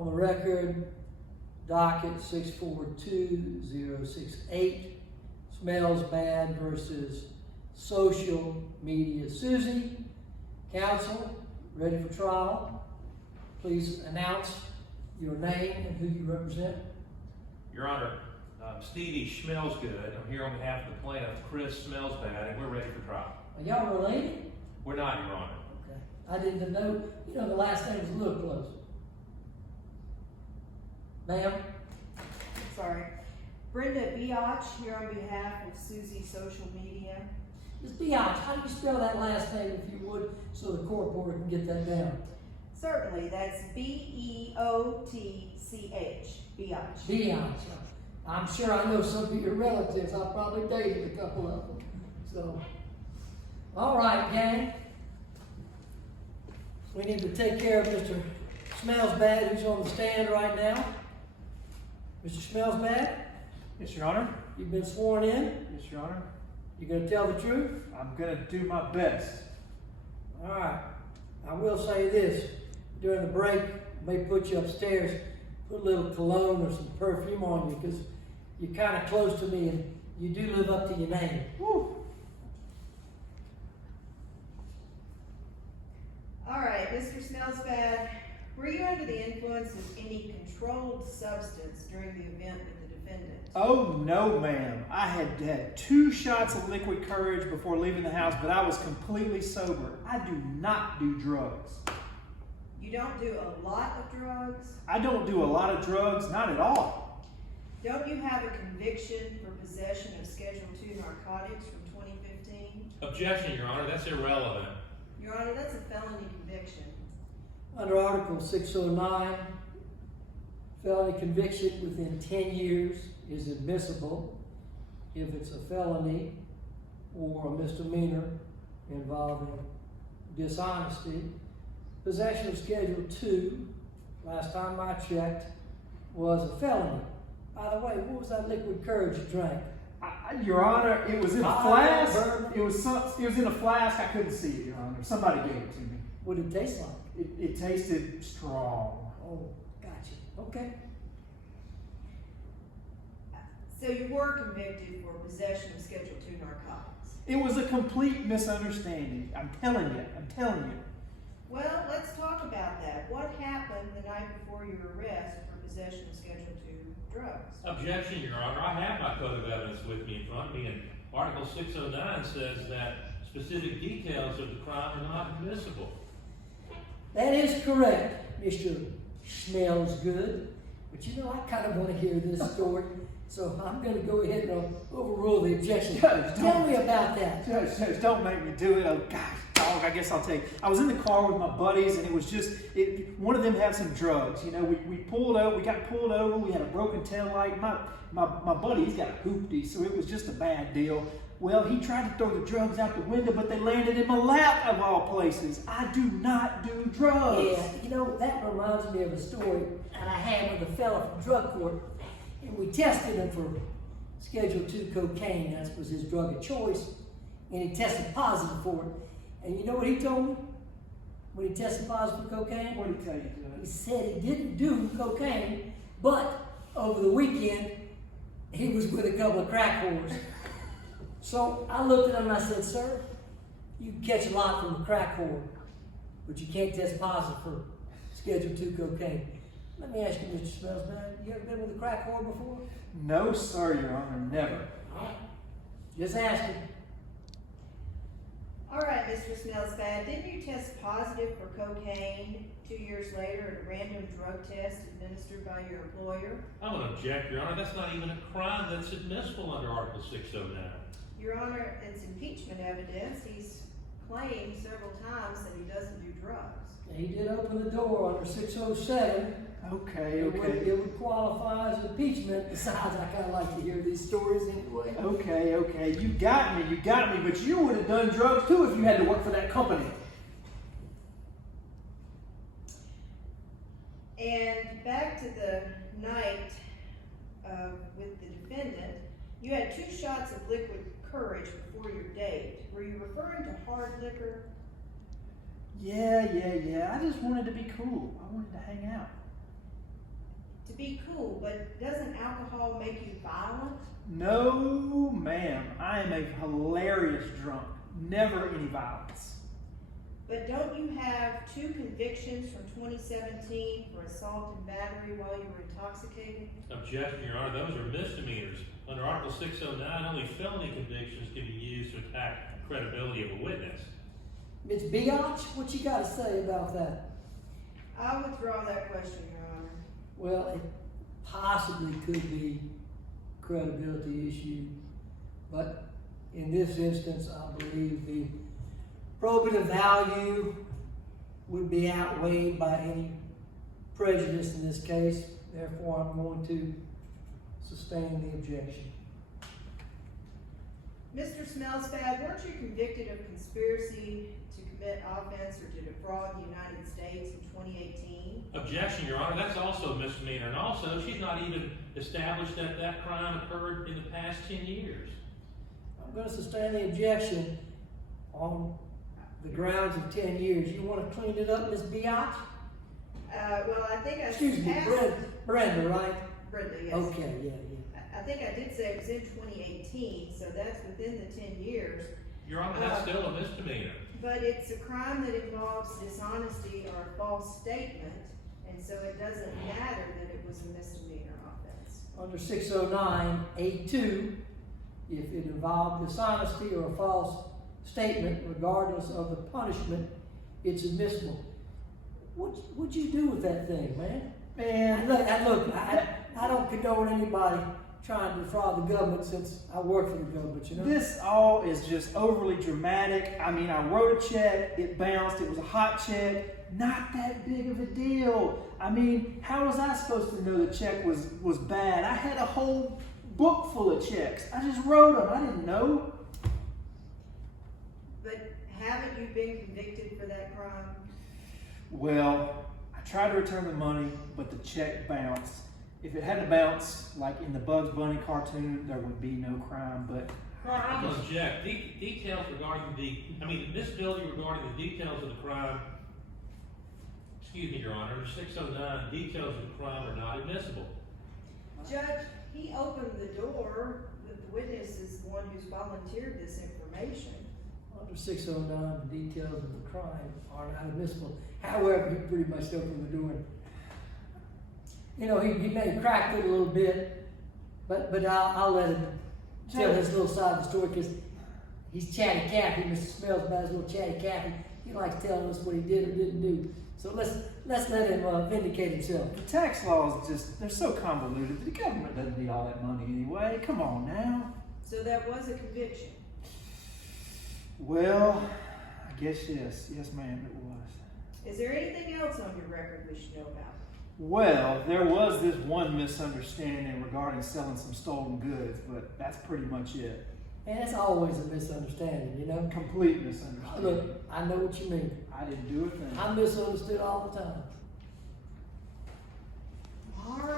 On the record, docket 642068, Smells Bad versus Social Media Susie. Counsel, ready for trial? Please announce your name and who you represent. Your Honor, Stevie Smellsgood. I'm here on behalf of the plaintiff, Chris Smellsbad, and we're ready for trial. Are y'all related? We're not, Your Honor. Okay. I didn't know, the last name was a little close. Ma'am? Sorry. Brenda Biatch here on behalf of Susie Social Media. Ms. Biatch, how do you spell that last name if you would, so the court reporter can get that down? Certainly, that's B-E-O-T-C-H, Biatch. Biatch. I'm sure I know some of your relatives. I probably dated a couple of them. So, all right, gang. We need to take care of Mr. Smellsbad, who's on the stand right now. Mr. Smellsbad, Yes, Your Honor. you've been sworn in. Yes, Your Honor. You gonna tell the truth? I'm gonna do my best. All right. I will say this. During the break, I may put you upstairs, put a little cologne or some perfume on you, because you're kind of close to me and you do live up to your name. Woo. All right, Mr. Smellsbad, were you under the influence of any controlled substance during the event with the defendant? Oh, no, ma'am. I had had 2 shots of liquid courage before leaving the house, but I was completely sober. I do not do drugs. You don't do a lot of drugs? I don't do a lot of drugs, not at all. Don't you have a conviction for possession of Schedule II narcotics from 2015? Objection, Your Honor. That's irrelevant. Your Honor, that's a felony conviction. Under Article 609, felony conviction within 10 years is admissible if it's a felony or a misdemeanor involving dishonesty. Possession of Schedule II, last time I checked, was a felony. By the way, what was that liquid courage you drank? Your Honor, it was in a flask. It was in a flask. I couldn't see it, Your Honor. Somebody gave it to me. What did it taste like? It tasted strong. Oh, gotcha. Okay. So you were convicted for possession of Schedule II narcotics. It was a complete misunderstanding. I'm telling you. Well, let's talk about that. What happened the night before your arrest for possession of Schedule II drugs? Objection, Your Honor. I have my code of evidence with me in front of me, and Article 609 says that specific details of the crime are not admissible. That is correct, Mr. Smells Good. But I kind of want to hear this story, so I'm going to go ahead and overrule the objection. Judge, Tell me about that. Judge, don't make me do it. Oh, gosh, dog, I guess I'll take it. I was in the car with my buddies, and it was just, one of them had some drugs. We pulled over, we got pulled over, we had a broken taillight. My buddy, he's got a hoopty, so it was just a bad deal. Well, he tried to throw the drugs out the window, but they landed in my lap, of all places. I do not do drugs. Yeah, that reminds me of a story that I had with a fella from drug court, and we tested him for Schedule II cocaine. That was his drug of choice, and he tested positive for it. And you know what he told me when he tested positive for cocaine? What did he tell you, He Judge? said he didn't do cocaine, but over the weekend, he was with a couple of crack whores. So I looked at him and I said, sir, you can catch a lot from a crack whore, but you can't test positive for Schedule II cocaine. Let me ask you, Mr. Smellsbad, you ever been with a crack whore before? No, sir, Your Honor, never. Just asking. All right, Mr. Smellsbad, didn't you test positive for cocaine 2 years later at a random drug test administered by your employer? I'm going to object, Your Honor. That's not even a crime that's admissible under Article 609. Your Honor, it's impeachment evidence. He's claimed several times that he doesn't do drugs. He did open the door under 607. Okay. It would qualify as impeachment. Besides, I kind of like to hear these stories anyway. Okay. You got me, but you would have done drugs too if you had to work for that company. And back to the night with the defendant, you had 2 shots of liquid courage before your date. Were you referring to hard liquor? Yeah. I just wanted to be cool. I wanted to hang out. be cool, but doesn't alcohol make you violent? No, ma'am. I am a hilarious drunk. Never any violence. But don't you have 2 convictions from 2017 for assault and battery while you were intoxicated? Objection, Your Honor, those are misdemeanors. Under Article 609, only felony convictions can be used to attack credibility of a witness. Ms. Biatch, what you gotta say about that? I withdraw that question, Your Honor. Well, it possibly could be credibility issue, but in this instance, I believe the probative value would be outweighed by any prejudice in this case. Therefore, I'm going to sustain the objection. Mr. Smellsfad, weren't you convicted of conspiracy to commit offense or to defraud the United States in 2018? Objection, Your Honor, that's also a misdemeanor. And also, she's not even established that that crime occurred in the past 10 years. I'm going to sustain the objection on the grounds of 10 years. You want to clean it up, Ms. Biatch? Well, I think I Excuse me, asked Brenda, right? Brenda, yes. Okay, yeah. I think I did say it was in 2018, so that's within the 10 years. Your Honor, that's still a misdemeanor. But it's a crime that involves dishonesty or a false statement, and so it doesn't matter that it was a misdemeanor offense. Under 609A2, if it involved dishonesty or a false statement, regardless of the punishment, it's admissible. What'd you do with that thing, man? Man, And look, I don't condone anybody trying to defraud the government since I work for the government, you know? this all is just overly dramatic. I mean, I wrote a check, it bounced, it was a hot check, not that big of a deal. I mean, how was I supposed to know the check was bad? I had a whole book full of checks. I just wrote them, I didn't know. But haven't you been convicted for that crime? Well, I tried to return the money, but the check bounced. If it hadn't bounced, like in the Bugs Bunny cartoon, there would be no crime, but Your Honor, I'm going to object. Details regarding admissibility regarding the details of the crime, excuse me, Your Honor, under 609, details of the crime are not admissible. Judge, he opened the door. The witness is the one who's volunteered this information. Under 609, the details of the crime are not admissible. However, he pretty much opened the door. You know, he may have cracked it a little bit, but I'll let him tell his little side of the story because he's chatty Cathy. Mr. Smells about his little chatty Cathy. He likes telling us what he did or didn't do. So let's let him vindicate himself. the tax laws they're so convoluted. The government doesn't need all that money anyway. Come on now. So that was a conviction. Well, I guess yes. Yes, ma'am, it was. Is there anything else on your record we should know about? Well, there was this one misunderstanding regarding selling some stolen goods, but that's pretty much it. And it's always a misunderstanding, you know? Complete misunderstanding. Look, I know what you mean. I didn't do a thing. I'm misunderstood all the time. All right.